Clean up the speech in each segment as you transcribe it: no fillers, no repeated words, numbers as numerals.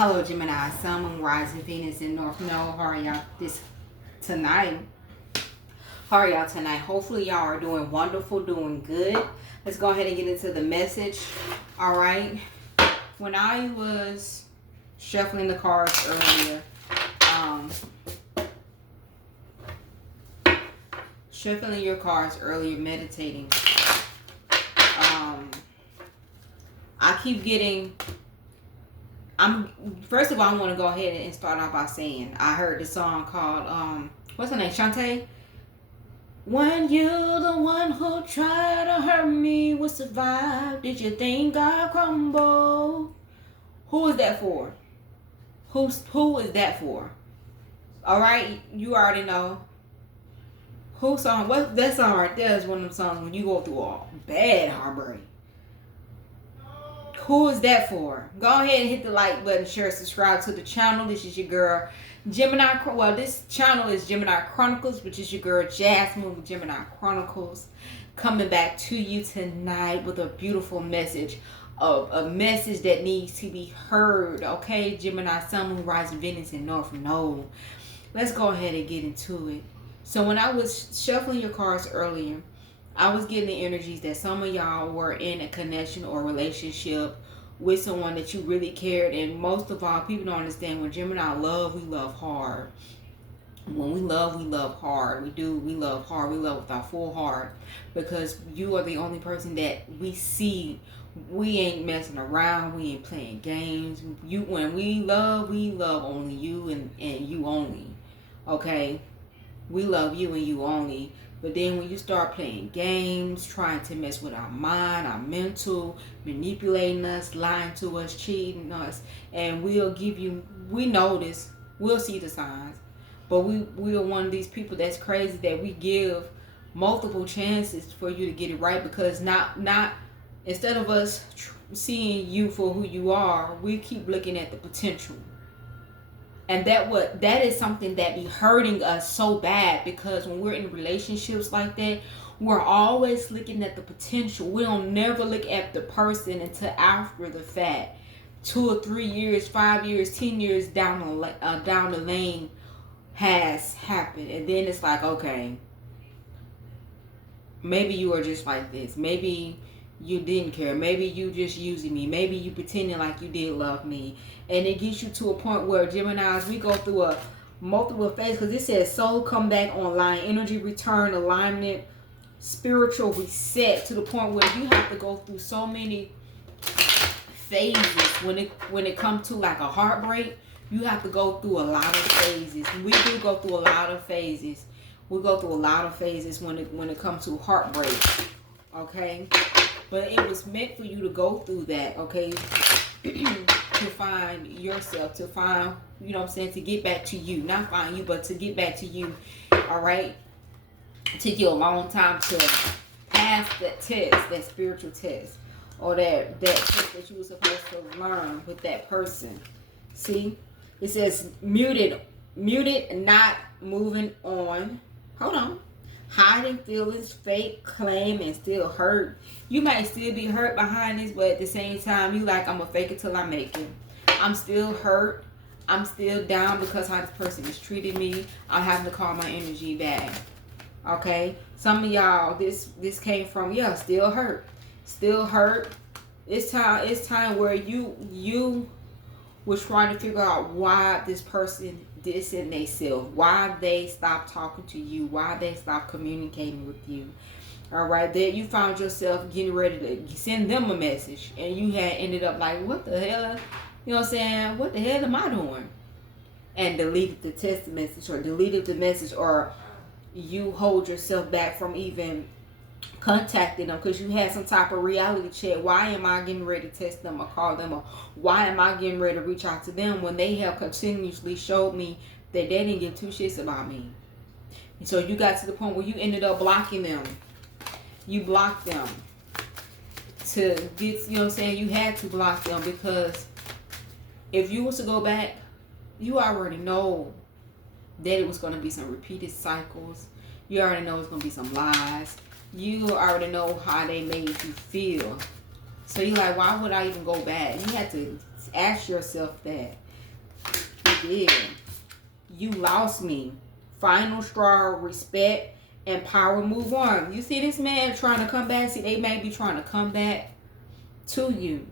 Hello, Gemini, Sun, Moon, Rising, Venus, in North Node. How are y'all tonight? How are y'all tonight? Hopefully, y'all are doing wonderful, doing good. Let's go ahead and get into the message. All right. When I was shuffling the cards earlier, meditating, I keep getting. First of all, I want to go ahead and start off by saying I heard the song called what's her name, Shantae. When you the one who tried to hurt me will survive, did you think I crumble? Who is that for? Who is that for? All right, you already know. Who song? What that song right there is one of them songs when you go through a bad heartbreak. Who is that for? Go ahead and hit the like button, share, subscribe to the channel. This is your girl, Gemini. Well, this channel is Gemini Chronicles, which is your girl, Jasmine with Gemini Chronicles, coming back to you tonight with a beautiful message. A message that needs to be heard. Okay, Gemini, Sun, Moon, Rising, Venus, and North Node. Let's go ahead and get into it. So when I was shuffling your cards earlier, I was getting the energies that some of y'all were in a connection or relationship with someone that you really cared. And most of all, people don't understand when Gemini love, we love hard. When we love hard. We love hard. We love with our full heart. Because you are the only person that we see. We ain't messing around. We ain't playing games. When we love only you and you only. Okay? We love you and you only. But then when you start playing games, trying to mess with our mind, our mental, manipulating us, lying to us, cheating us, and we notice, we'll see the signs. But we are one of these people that's crazy that we give multiple chances for you to get it right, because not instead of us seeing you for who you are, we keep looking at the potential. And that is something that be hurting us so bad, because when we're in relationships like that, we're always looking at the potential. We don't never look at the person until after the fact. 2 or 3 years, 5 years, 10 years down the lane has happened. And then it's like, okay, maybe you are just like this. Maybe you didn't care. Maybe you just using me. Maybe you pretending like you did love me. And it gets you to a point where Geminis, we go through a multiple phases, because it says soul come back online, energy return, alignment, spiritual reset, to the point where you have to go through so many phases. When it comes to like a heartbreak, you have to go through a lot of phases. We do go through a lot of phases. We go through a lot of phases when it comes to heartbreak. Okay? But it was meant for you to go through that, okay? To find yourself, to find, you know what I'm saying, to get back to you. Not find you, but to get back to you, all right? It took you a long time to pass that test, that spiritual test, or that test that you were supposed to learn with that person. See? It says muted, not moving on. Hold on. Hiding feelings, fake, claim, and still hurt. You might still be hurt behind this, but at the same time, you like, I'm going to fake it till I make it. I'm still hurt. I'm still down because how this person is treating me. I'm having to call my energy back. Okay? Some of y'all, this came from, still hurt. Still hurt. It's time where you was trying to figure out why this person dissing themselves, why they stopped talking to you, why they stopped communicating with you. All right, that you found yourself getting ready to send them a message, and you had ended up like, what the hell? You know what I'm saying? What the hell am I doing? And deleted the text message, or deleted the message, or you hold yourself back from even contacting them because you had some type of reality check. Why am I getting ready to text them or call them, or why am I getting ready to reach out to them when they have continuously showed me that they didn't give two shits about me? And so you got to the point where you ended up blocking them. You blocked them to get, you know what I'm saying, you had to block them, because if you was to go back, you already know that it was going to be some repeated cycles. You already know it's going to be some lies. You already know how they made you feel. So you're like, why would I even go back? You had to ask yourself that. did. You lost me. Final straw, respect, and power, move on. You see this man trying to come back? See, they may be trying to come back to you.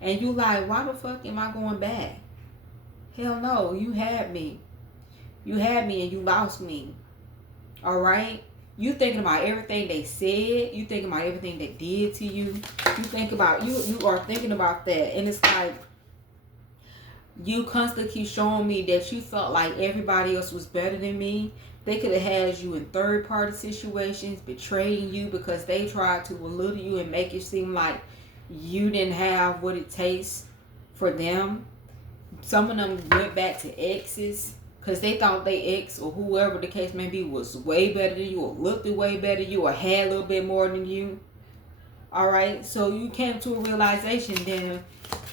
And you like, why the fuck am I going back? Hell no, you had me. You had me and you lost me. Alright? You thinking about everything they said. You thinking about everything they did to you. You think about, you are thinking about that. And it's like, you constantly keep showing me that you felt like everybody else was better than me. They could have had you in third-party situations, betraying you because they tried to belittle you and make it seem like you didn't have what it takes for them. Some of them went back to exes because they thought they ex or whoever the case may be was way better than you or looked way better than you or had a little bit more than you. Alright, so you came to a realization then,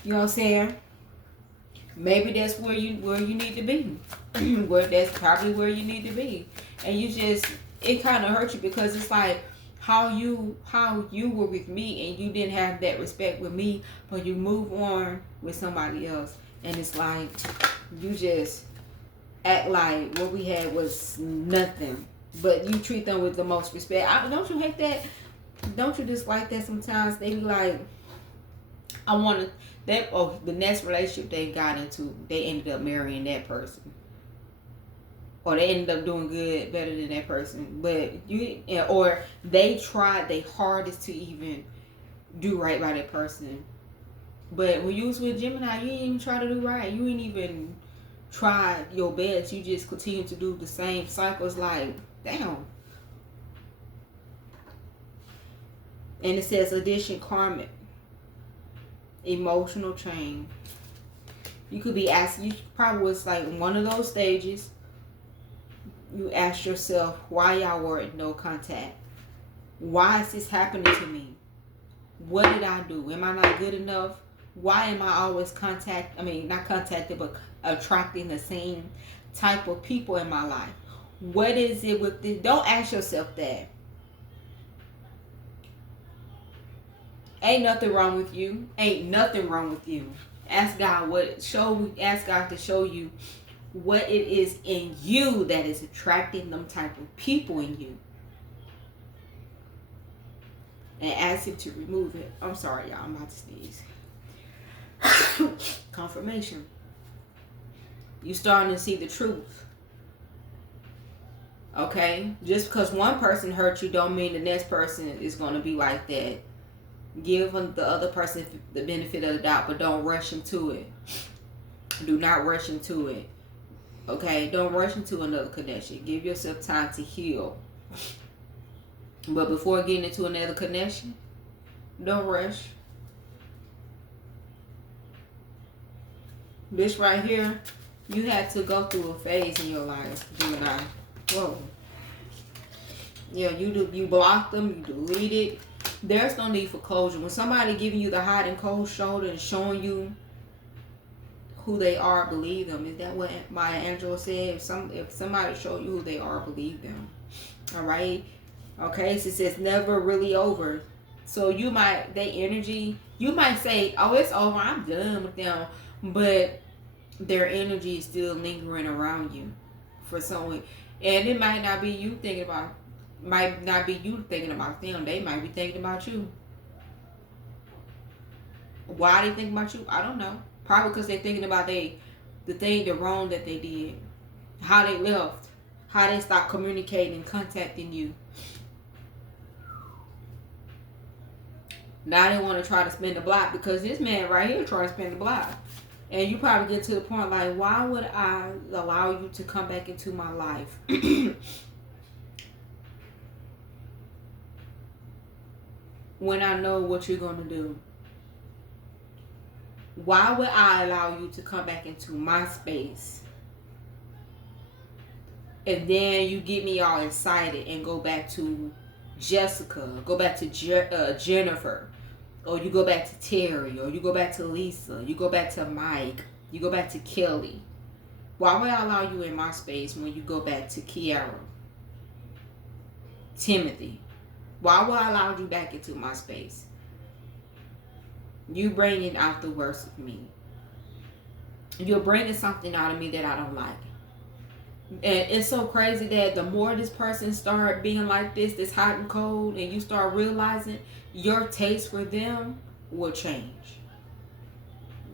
you know what I'm saying? Maybe that's where you need to be. That's probably where you need to be. And you just, it kind of hurt you because it's like how you were with me and you didn't have that respect with me, but you move on with somebody else. And it's like you just act like what we had was nothing. But you treat them with the most respect. Don't you hate that? Don't you just like that sometimes? They be like, I want to, the next relationship they got into, they ended up marrying that person. Or they ended up doing good, better than that person. But or they tried their hardest to even do right by that person. But when you was with Gemini, you didn't even try to do right. You didn't even try your best. You just continue to do the same cycles. Like, damn. And it says addition karmic. Emotional chain. You could be asking, you probably was like in one of those stages. You ask yourself, why y'all were in no contact? Why is this happening to me? What did I do? Am I not good enough? Why am I always not contacted, but attracting the same type of people in my life? What is it with this? Don't ask yourself that. Ain't nothing wrong with you. Ain't nothing wrong with you. Ask God ask God to show you what it is in you that is attracting them type of people in you. And ask him to remove it. I'm sorry, y'all. I'm about to sneeze. Confirmation. You starting to see the truth. Okay? Just because one person hurt you don't mean the next person is going to be like that. Give the other person the benefit of the doubt, but don't rush into it. Do not rush into it. Okay? Don't rush into another connection. Give yourself time to heal. But before getting into another connection, don't rush. This right here, you had to go through a phase in your life, Gemini. Whoa. Yeah, you blocked them, you deleted. There's no need for closure. When somebody giving you the hot and cold shoulder and showing you who they are, believe them. Is that what Maya Angelou said? If somebody show you who they are, believe them. All right. Okay. So it says never really over. So you might say, oh, it's over. I'm done with them. But their energy is still lingering around you for someone. And it might not be you thinking about them. They might be thinking about you. Why they think about you? I don't know. Probably because they're thinking about the wrong that they did. How they left. How they stopped communicating, contacting you. Now they want to try to spin the block because this man right here trying to spin the block. And you probably get to the point like, why would I allow you to come back into my life? When I know what you're going to do. Why would I allow you to come back into my space? And then you get me all excited and go back to Jessica, go back to Jennifer, or you go back to Terry, or you go back to Lisa, you go back to Mike, you go back to Kelly. Why would I allow you in my space when you go back to Kiara, Timothy? Why would I allow you back into my space? You bringing out the worst of me. You're bringing something out of me that I don't like. And it's so crazy that the more this person start being like this hot and cold, and you start realizing your taste for them will change.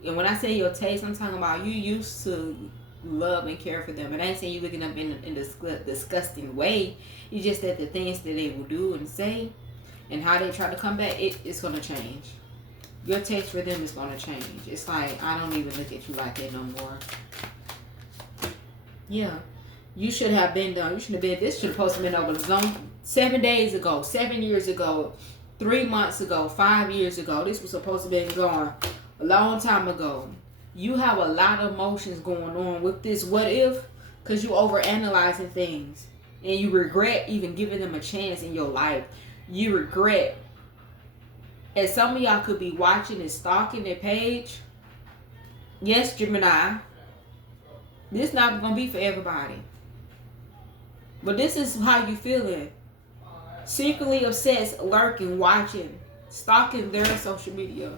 And when I say your taste, I'm talking about you used to love and care for them. And I ain't saying you looking up in a disgusting way. It's just that the things that they will do and say and how they try to come back, it's going to change. Your taste for them is going to change. It's like, I don't even look at you like that no more. Yeah. You should have been done. You should have been, this should have supposed to been over the zone 7 days ago, 7 years ago, 3 months ago, 5 years ago. This was supposed to be going a long time ago. You have a lot of emotions going on with this what if, because you overanalyzing things. And you regret even giving them a chance in your life. You regret. And some of y'all could be watching and stalking their page. Yes, Gemini. This not going to be for everybody. But this is how you feeling. Secretly obsessed, lurking, watching, stalking their social media.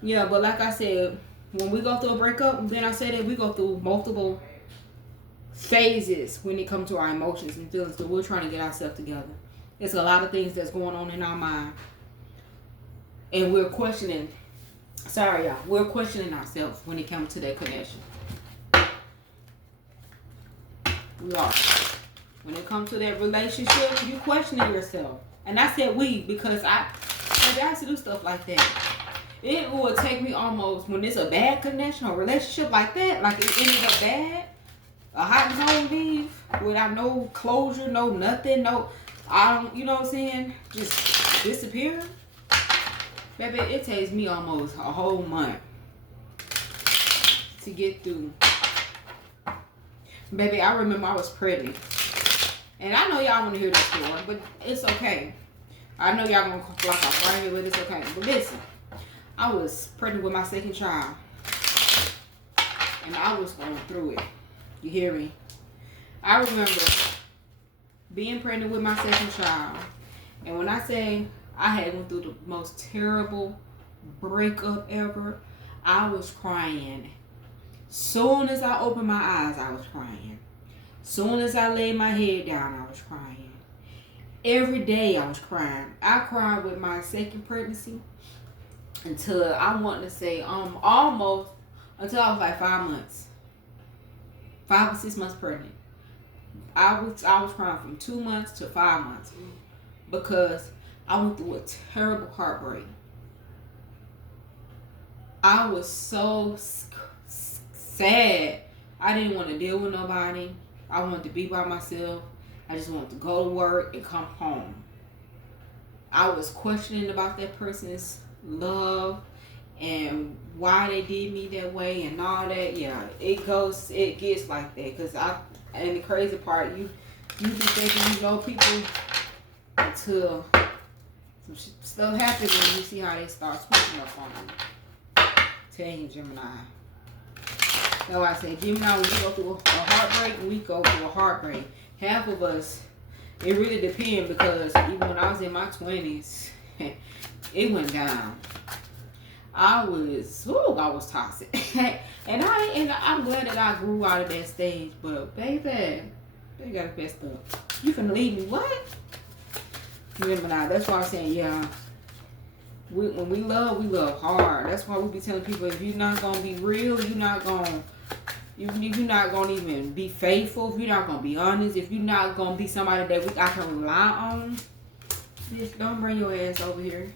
Yeah, but like I said, when we go through a breakup, then I said that we go through multiple phases when it comes to our emotions and feelings, because we're trying to get ourselves together. There's a lot of things that's going on in our mind. And we're questioning, we're questioning ourselves when it comes to that connection. We are. When it comes to that relationship, you questioning yourself. And I said we, because I have to do stuff like that. It will take me almost, when it's a bad connection or relationship like that, like it ended up bad, a hot and cold leave, without no closure, no nothing, no, you know what I'm saying, just disappear. Baby, it takes me almost a whole month to get through. Baby, I remember I was pregnant. And I know y'all want to hear this story, but it's okay. I know y'all gonna block off right here, but it's okay. But listen, I was pregnant with my second child. And I was going through it. You hear me? I remember being pregnant with my second child. And when I say I had went through the most terrible breakup ever, I was crying. Soon as I opened my eyes, I was crying. Soon as I laid my head down, I was crying. Every day I was crying. I cried with my second pregnancy until I want to say almost until I was like 5 months. 5 or 6 months pregnant. I was crying from 2 months to 5 months because I went through a terrible heartbreak. I was so sad. I didn't want to deal with nobody. I wanted to be by myself. I just wanted to go to work and come home. I was questioning about that person's love and why they did me that way and all that. Yeah, it gets like that. Cause and the crazy part, you be thinking you know people until some stuff happens and you see how they start switching up on you. Tell you, Gemini. So I say, Gemini, when we go through a heartbreak, we go through a heartbreak. Half of us, it really depends, because even when I was in my 20s, it went down. I was toxic. and I'm glad that I grew out of that stage, but baby, they got messed up. You finna leave me, what? Gemini, that's why I'm saying, yeah. When we love hard. That's why we be telling people, if you're not gonna be real, you're not gonna even be faithful. If you're not gonna be honest, if you're not gonna be somebody that I can rely on, bitch, don't bring your ass over here.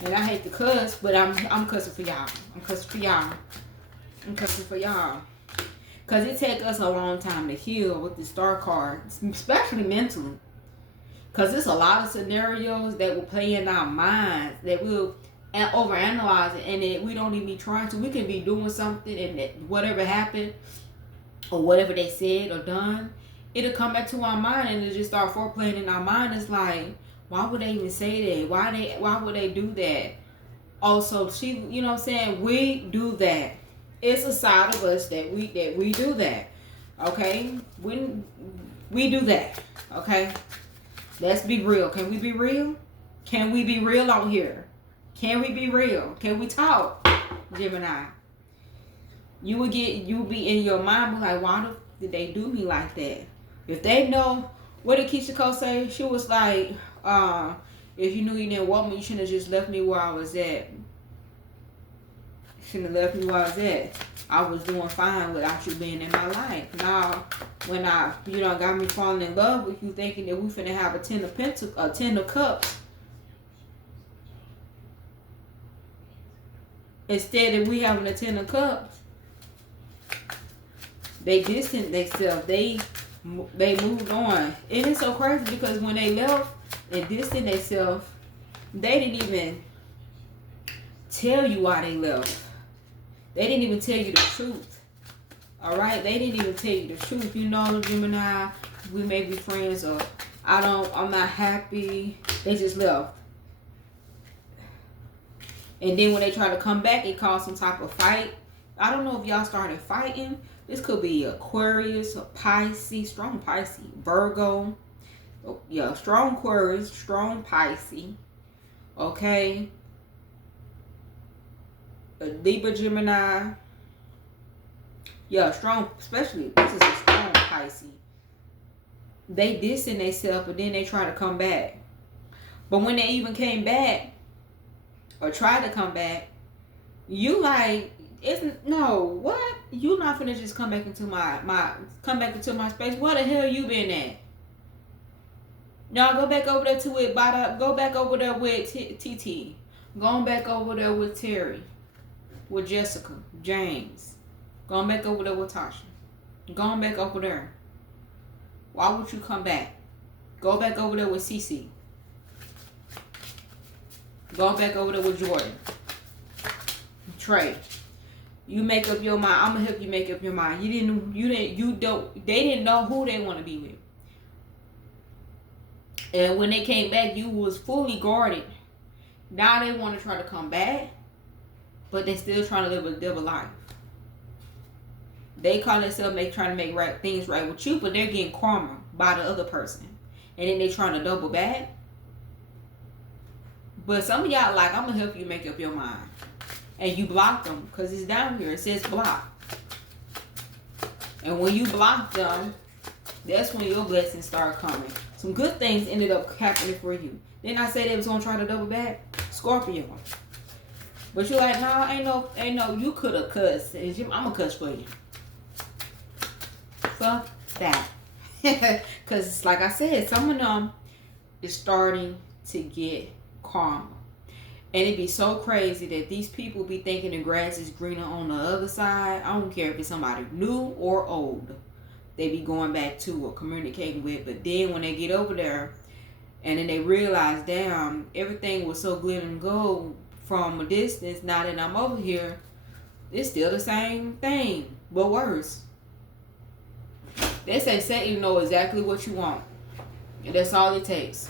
And I hate to cuss, but I'm cussing for y'all. I'm cussing for y'all. Cause it take us a long time to heal with the star card, especially mentally. Because there's a lot of scenarios that will play in our minds that we'll overanalyze it, and that we don't even be trying to. We can be doing something, and that whatever happened or whatever they said or done, it'll come back to our mind, and it'll just start foreplaying in our mind. It's like, why would they even say that? Why would they do that? Also, you know what I'm saying? We do that. It's a side of us that we do that. Okay? We do that. Okay? Let's be real. Can we be real? Can we be real out here? Can we be real? Can we talk, Gemini? You would be in your mind like, why did they do me like that? If they know, what did Keisha Cole say? She was like, if you knew you didn't want me, you shouldn't have just left me where I was at. Shouldn't have left me where I was at. I was doing fine without you being in my life. Now, when you got me falling in love with you, thinking that we finna have a 10 of cups, instead of we having a 10 of cups, they distanced themselves. They moved on. And it's so crazy because when they left and distanced themselves, they didn't even tell you why they left. They didn't even tell you the truth. All right? They didn't even tell you the truth. You know, Gemini, we may be friends, or I'm not happy. They just left. And then when they try to come back, it caused some type of fight. I don't know if y'all started fighting. This could be Aquarius, a Pisces, strong Pisces, Virgo. Yeah, strong Aquarius, strong Pisces. Okay. A Libra, Gemini. Yeah, strong, especially this is a strong Pisces. They dissing themselves, but then they try to come back. But when they even came back, or tried to come back, you like, what? You not finna just come back into my space. Where the hell you been at? Y'all go back over there to it. Go back over there with TT. Going back over there with Terry, with Jessica, James. Going back over there with Tasha. Going back over there. Why would you come back? Go back over there with Cece. Go back over there with Jordan. Trey. You make up your mind. I'm gonna help you make up your mind. They didn't know who they want to be with. And when they came back, you was fully guarded. Now they want to try to come back, but they still trying to live a double life. They call themselves trying to make things right with you, but they're getting karma by the other person. And then they trying to double back. But some of y'all like, I'm going to help you make up your mind. And you block them because it's down here. It says block. And when you block them, that's when your blessings start coming. Some good things ended up happening for you. Didn't I say they was going to try to double back? Scorpio. But you're like, no, ain't no, you could have cussed. I'm going to cuss for you. Fuck that. Because like I said, some of them is starting to get karma. And it'd be so crazy that these people be thinking the grass is greener on the other side. I don't care if it's somebody new or old. They be going back to or communicating with. But then when they get over there and then they realize, damn, everything was so good and gold from a distance. Now that I'm over here, it's still the same thing, but worse. They say Satan know exactly what you want. And that's all it takes.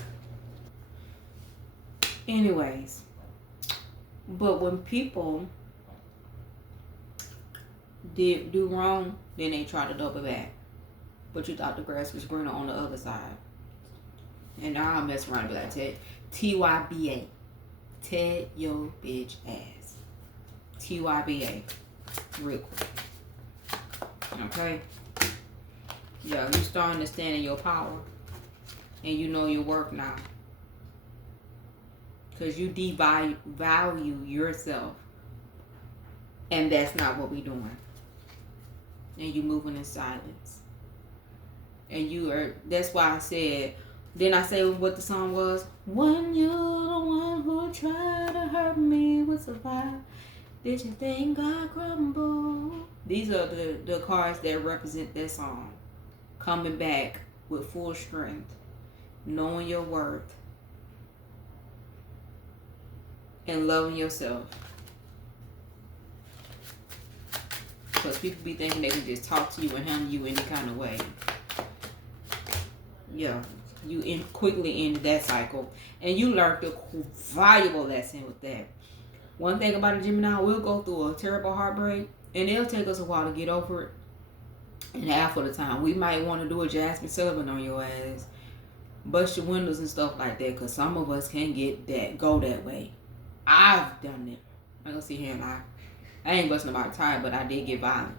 Anyways. But when people do wrong, then they try to double back. But you thought the grass was greener on the other side. And now I'll mess around and be like, TYBA. Ted your bitch ass. TYBA. Real quick. Okay? Yeah, you start understanding your power. And you know your worth now. Because you devalue yourself. And that's not what we're doing. And you moving in silence. And that's why I said, didn't I say what the song was? When you're the one who tried to hurt me with survive, did you think I crumble? These are the cards that represent that song. Coming back with full strength. Knowing your worth. And loving yourself. Because people be thinking they can just talk to you and handle you any kind of way. Yeah. You quickly end that cycle. And you learned a valuable lesson with that. One thing about a Gemini, we'll go through a terrible heartbreak. And it'll take us a while to get over it. And half of the time, we might want to do a Jasmine Sullivan on your ass. Bust your windows and stuff like that. Because some of us can't go that way. I've done it. I'm gonna sit here and lie. I ain't busting about time, but I did get violent.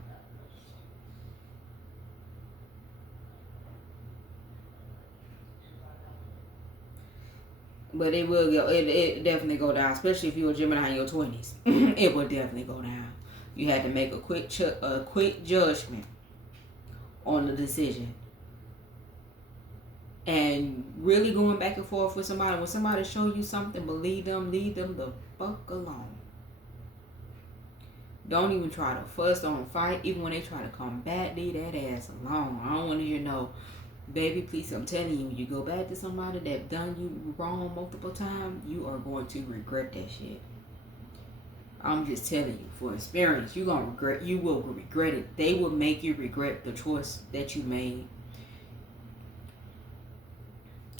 But it will go. It definitely go down, especially if you're a Gemini in your 20s. It will definitely go down. You had to make a quick judgment on the decision, and really going back and forth with somebody. When somebody show you something, believe them. Leave them the fuck alone. Don't even try to fuss. Don't fight. Even when they try to come back, leave that ass alone. I don't want to hear no, baby, please. I'm telling you, when you go back to somebody that done you wrong multiple times, you are going to regret that shit. I'm just telling you, for experience, you gonna regret. You will regret it. They will make you regret the choice that you made.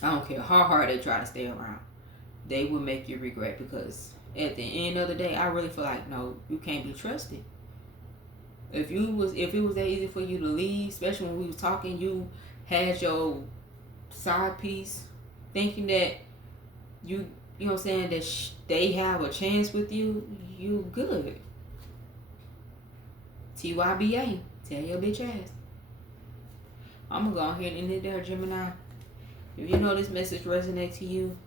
I don't care how hard they try to stay around. They will make you regret, because at the end of the day, I really feel like, no, you can't be trusted. If it was that easy for you to leave, especially when we was talking, you had your side piece, thinking that you know what I'm saying, that they have a chance with you, you good. TYBA, tell your bitch ass. I'm gonna go ahead and end it there, Gemini. If you know this message resonates to you,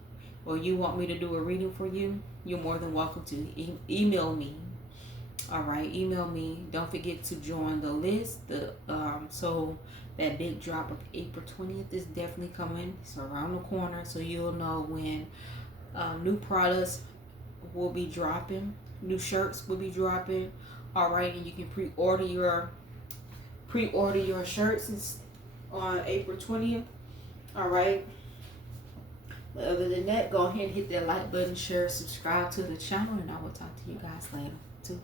or you want me to do a reading for you, you're more than welcome to email me. All right, email me. Don't forget to join the list. So that big drop of April 20th is definitely coming. It's around the corner, so you'll know when new products will be dropping, new shirts will be dropping. All right, and you can pre-order your shirts on April 20th. All right. But other than that, go ahead and hit that like button, share, subscribe to the channel, and I will talk to you guys later too.